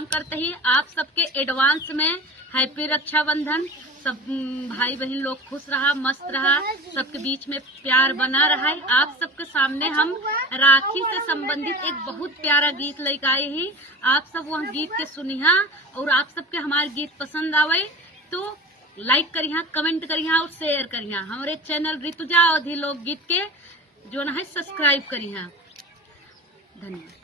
प्रणाम करते ही आप सबके एडवांस में हैप्पी रक्षाबंधन। सब भाई बहन लोग खुश रहा, मस्त रहा, सबके बीच में प्यार बना रहा है। आप सबके सामने हम राखी से संबंधित एक बहुत प्यारा गीत लेकर आए ही। आप सब वह गीत के सुनिहा और आप सबके हमारे गीत पसंद आवे तो लाइक करिहा, कमेंट करिहा और शेयर करिहा। हमारे चैनल ऋतुजा अवधि लोक गीत के जो है सब्सक्राइब करिहा। धन्यवाद।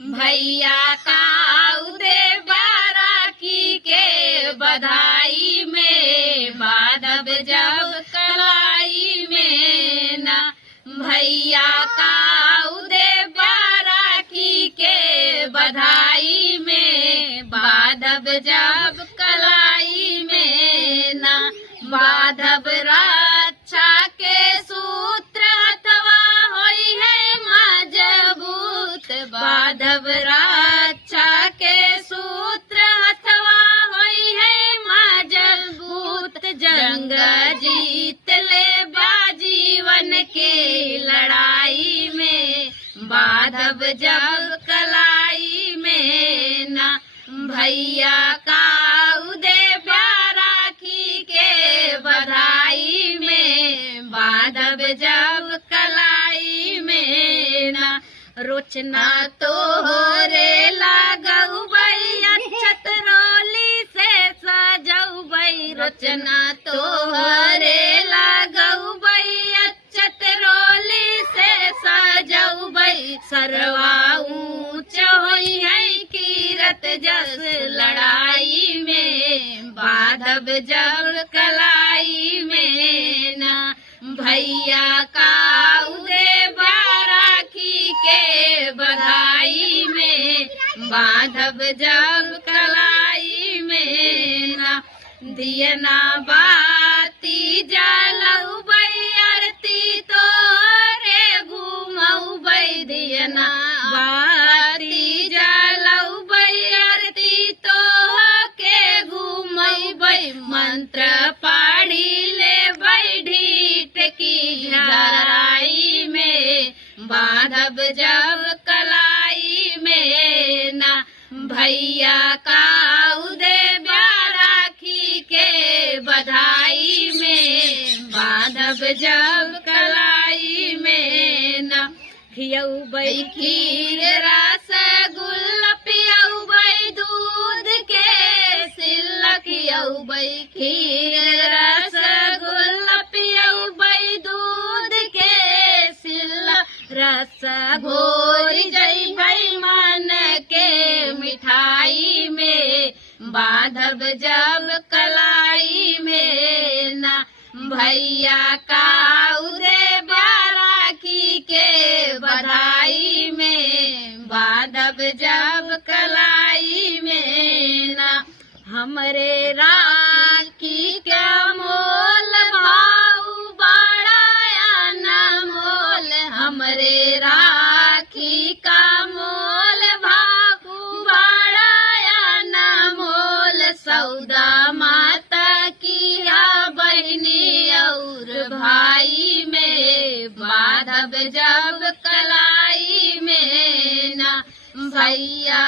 भैया काऊ दे बाराकी के बधाई में, बाधब जब कलाई में ना। भैया काऊ दे बाराकी के बधाई में, बाधब जब कलाई में ना। बाधब रक्षा के सूत्र अथवा होई है मजबूत, बाधब रक्षा के सूत्र अथवा होई है मजबूत। जंग जीत ले बाजीवन के लड़ाई में, बाधब जब कलाई में ना। भैया काऊ दे बाराकी के बधाई में, बाधब जब कलाई में ना। रोचना तो रे लागऊ बई अक्षत रोली से सजऊ बई, रोचना तो रे लागऊ बई अक्षत रोली से सजऊ बई। सरवा ऊंच होई है कीरत जस लड़ाई में, बाधब जब कलाई में ना। भैया काऊ दे बाराकी के बधाई में, बाधब जब कलाई में ना। दियना बाती जलऊ बई आरती तो रे घूमऊ बई, दियना बाती जलऊ बई आरती तो के घूमऊ बई। मंत्र पाड़ी ले बई ढीठ की झराई में, बाधब जब कलाई में ना। भैया काऊ दे बाराकी के बधाई में, बाधब जब कलाई में ना। खियऊ बई खीर रसगुल्ला, पियऊ बई दूध के सिल्ला, खियऊ बई खीर रसगुल्ला, पियऊ बई दूध के सिल्ला। रस घोरी जई भई मन के मिठाई में, बाधब जब कलाई में ना। भैया काऊ दे बाराकी के बधाई में, बाधब जब कलाई में ना। हमरे राखी का मोल भाऊ बड़ा न मोल, हमरे राखी का मोल भाऊ बड़ा न मोल। सौदा माता किया बहनी और भाई में, बाधब जब कलाई में ना। भैया